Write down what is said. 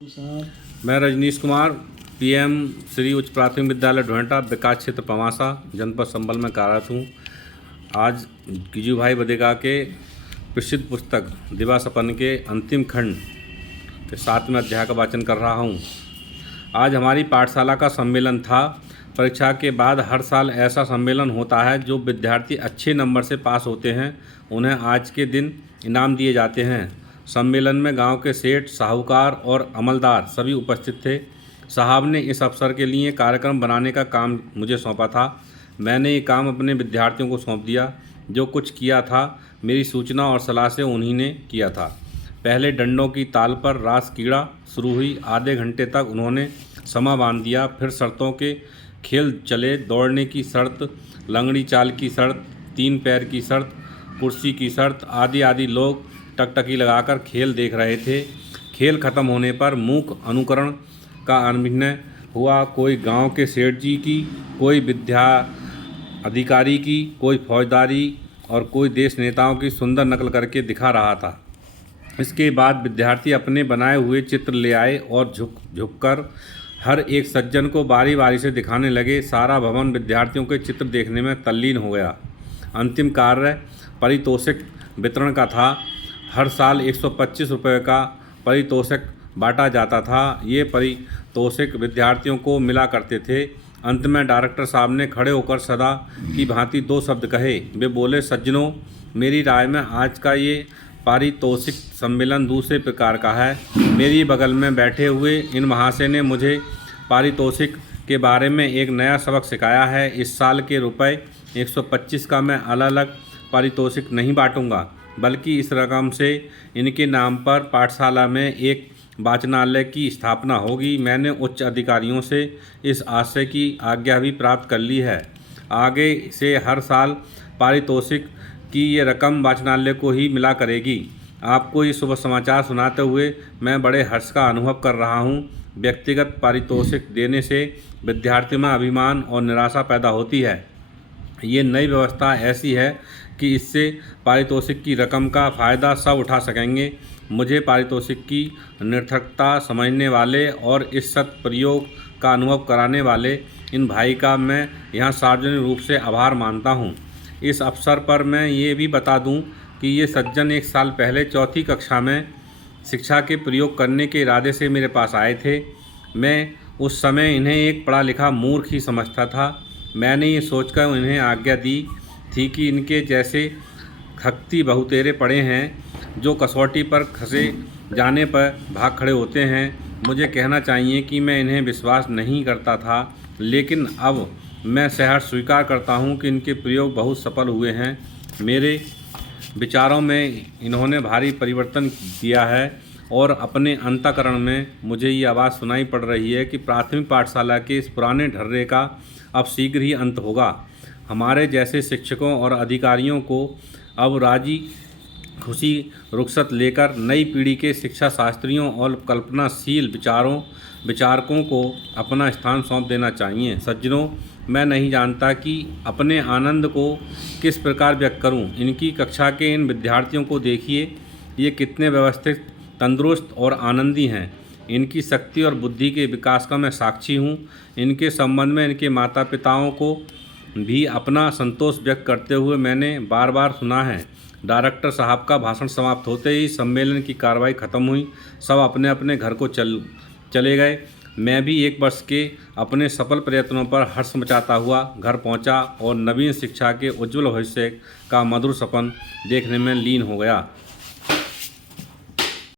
मैं रजनीश कुमार पीएम श्री उच्च प्राथमिक विद्यालय ढोंटा विकास क्षेत्र पवासा जनपद संभल में कार्यरत हूँ। आज गिजू भाई बदेगा के प्रसिद्ध पुस्तक दिवा सपन के अंतिम खंड के 7वें अध्याय का वाचन कर रहा हूँ। आज हमारी पाठशाला का सम्मेलन था। परीक्षा के बाद हर साल ऐसा सम्मेलन होता है। जो विद्यार्थी अच्छे नंबर से पास होते हैं उन्हें आज के दिन इनाम दिए जाते हैं। सम्मेलन में गांव के सेठ, साहूकार और अमलदार सभी उपस्थित थे। साहब ने इस अवसर के लिए कार्यक्रम बनाने का काम मुझे सौंपा था। मैंने ये काम अपने विद्यार्थियों को सौंप दिया। जो कुछ किया था मेरी सूचना और सलाह से उन्हीं ने किया था। पहले डंडों की ताल पर रास कीड़ा शुरू हुई। आधे घंटे तक उन्होंने समा बांध दिया। फिर शर्तों के खेल चले। दौड़ने की शर्त, लंगड़ी चाल की शर्त, 3 पैर की शर्त, कुर्सी की शर्त आदि लोग टकटकी लगाकर खेल देख रहे थे। खेल खत्म होने पर मूक अनुकरण का अभिनय हुआ। कोई गांव के सेठ जी की, कोई विद्या अधिकारी की, कोई फौजदारी और कोई देश नेताओं की सुंदर नकल करके दिखा रहा था। इसके बाद विद्यार्थी अपने बनाए हुए चित्र ले आए और झुककर हर एक सज्जन को बारी बारी से दिखाने लगे। सारा भवन विद्यार्थियों के चित्र देखने में तल्लीन हो गया। अंतिम कार्य पारितोषिक वितरण का था। हर साल 125 रुपये का पारितोषिक बांटा जाता था। ये पारितोषिक विद्यार्थियों को मिला करते थे। अंत में डायरेक्टर साहब ने खड़े होकर सदा की भांति 2 शब्द कहे। वे बोले, सज्जनों, मेरी राय में आज का ये पारितोषिक सम्मेलन दूसरे प्रकार का है। मेरी बगल में बैठे हुए इन महाशय ने मुझे पारितोषिक के बारे में एक नया सबक सिखाया है। इस साल के रुपए 125 का मैं अलग अलग पारितोषिक नहीं बांटूंगा, बल्कि इस रकम से इनके नाम पर पाठशाला में एक वाचनालय की स्थापना होगी। मैंने उच्च अधिकारियों से इस आशय की आज्ञा भी प्राप्त कर ली है। आगे से हर साल पारितोषिक की ये रकम वाचनालय को ही मिला करेगी। आपको ये शुभ समाचार सुनाते हुए मैं बड़े हर्ष का अनुभव कर रहा हूँ। व्यक्तिगत पारितोषिक देने से विद्यार्थी में अभिमान और निराशा पैदा होती है। ये नई व्यवस्था ऐसी है कि इससे पारितोषिक की रकम का फ़ायदा सब उठा सकेंगे। मुझे पारितोषिक की निरर्थकता समझने वाले और इस सत्प्रयोग का अनुभव कराने वाले इन भाई का मैं यहाँ सार्वजनिक रूप से आभार मानता हूँ। इस अवसर पर मैं ये भी बता दूँ कि ये सज्जन 1 साल पहले 4ठी कक्षा में शिक्षा के प्रयोग करने के इरादे से मेरे पास आए थे। मैं उस समय इन्हें एक पढ़ा लिखा मूर्ख ही समझता था। मैंने ये सोचकर इन्हें आज्ञा दी थी कि इनके जैसे खक्ती बहुतेरे पड़े हैं जो कसौटी पर खसे जाने पर भाग खड़े होते हैं। मुझे कहना चाहिए कि मैं इन्हें विश्वास नहीं करता था, लेकिन अब मैं सहर्ष स्वीकार करता हूँ कि इनके प्रयोग बहुत सफल हुए हैं। मेरे विचारों में इन्होंने भारी परिवर्तन दिया है और अपने अंतःकरण में मुझे ये आवाज़ सुनाई पड़ रही है कि प्राथमिक पाठशाला के इस पुराने ढर्रे का अब शीघ्र ही अंत होगा। हमारे जैसे शिक्षकों और अधिकारियों को अब राजी खुशी रुखसत लेकर नई पीढ़ी के शिक्षा शास्त्रियों और कल्पनाशील विचारकों को अपना स्थान सौंप देना चाहिए। सज्जनों, मैं नहीं जानता कि अपने आनंद को किस प्रकार व्यक्त करूं। इनकी कक्षा के इन विद्यार्थियों को देखिए, ये कितने व्यवस्थित, तंदुरुस्त और आनंदी हैं। इनकी शक्ति और बुद्धि के विकास का मैं साक्षी हूँ। इनके संबंध में इनके माता पिताओं को भी अपना संतोष व्यक्त करते हुए मैंने बार बार सुना है। डायरेक्टर साहब का भाषण समाप्त होते ही सम्मेलन की कार्रवाई खत्म हुई। सब अपने अपने घर को चले गए। मैं भी 1 वर्ष के अपने सफल प्रयत्नों पर हर्ष मचाता हुआ घर पहुंचा और नवीन शिक्षा के उज्ज्वल भविष्य का मधुर सपन देखने में लीन हो गया।